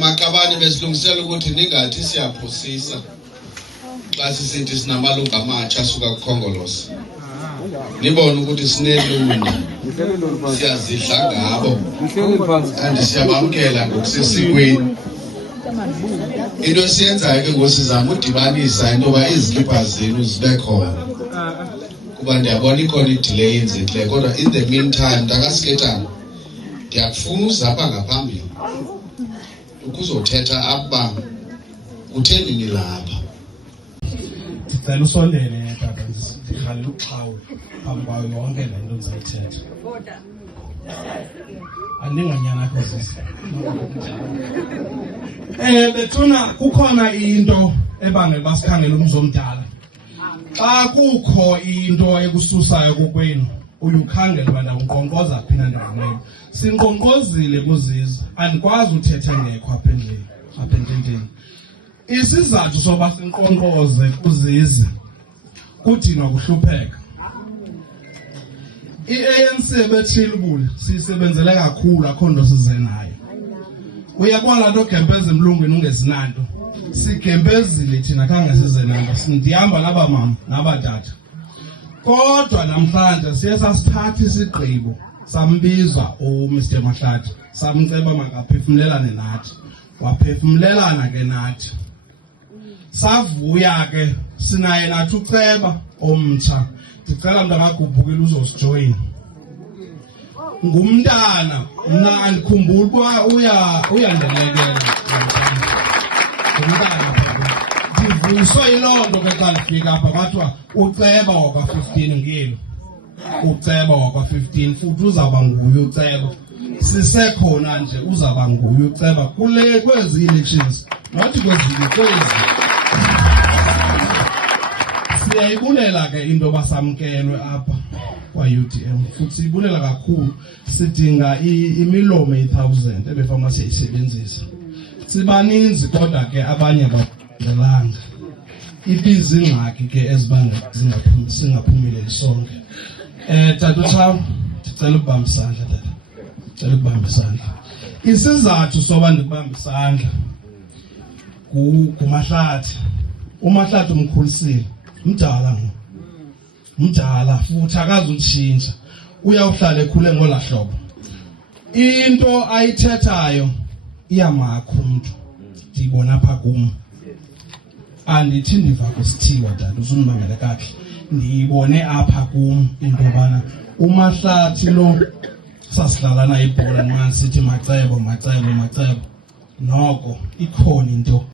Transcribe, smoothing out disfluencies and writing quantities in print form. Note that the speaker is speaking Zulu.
Makabani besilungisela ukuthi ningathi siyaphosisa xa sisithi sinamalungu amatsha asuka kuKhongolose. Nibone ukuthi sinelungu siyazidla ngabo and siyabamkela ngokusesikweni. Into esiyenzayo ke ngosizama udibanisa into yoba izikipha zenu zibe khona kuba ndiyabona ikhona idelay yenzekileyo, kodwa in the meantime ntakasiketana ndiyakufuna uzapha ngaphambili ukuzothetha apha kutheni nilapha. Ndicela usondele tata, ndikhalela ukuxhawula phambi kwayo yonke le nto ndizayithetha. Andinganyana zisi. Bethuna kukhona into ebangela uba sikhangele umzi omdala. Xa kukho into ekususayo kokwenu uyukhangela uba ndawunkqonkqoza phi nandaweni. Sinkqonkqozile kuziza, andikwazi uthetha engekho apha endlini, apha ententeni. Isizathu soba sinkqonkqoze kuziza kudinwa kuhlupheka. I-ANC bethilibule siyisebenzele kakhulu, akho nto size nayo. Uyabona laa nto gempeza emlungwini ungesinanto. Sigempezile thina khange size nanto, ndihamba nabamama nabatata. Kodwa namhlanje siye sasithatha isigqibo sambiza uMr Mahlathi, samceba makaphefumlelane nathi. Waphefumlelana ke nathi. Savuya ke sinaye nathi uceba omtsha. Ndicela mntu angagubhukile uzosijoyina. Ngumntana, mna andikhumbula ukuba uyandelekela. Ngumntana phela. Ndivuyiswa yiloo nto ke xa ndifika apha kwathiwa uceba wakwa-15 ngelo. Uceba wakwa-15 futhi uzawuba nguye uceba. Sisekhona nje uzawuba nguye uceba kwezi elections, not kwezi. Siyayibulela ke into yoba samkelwe apha kwa-UDM, futhi siyibulela kakhulu. Sidinga imilomo 1,000 ebefana siyayisebenzisa. Sibaninzi kodwa ke abanye abalandelanga. Ibizingxaki ke ezibangela singaphumeleli sonke. Tata uThawu, ndicela ukubamba isandla tata. Ndicela ukubamba isandla. Isizathu soba ndikubamba isandla nguMahlathi. uMahlathi umkhulisile. Mdala ngo. Mdala futhi akazutshintsha. Uyawuhlala ekhule ngola hlobo. Into ayithethayo iyamakha umuntu. Ndiyibona apha kum. Andithi ndiva kusithiwa tata, uzundibambele kahle. Ndiyibone apha kum into yobana uMahlathi lo sasidlala naye ibhola nxa sithi macebo. Noko ikhona into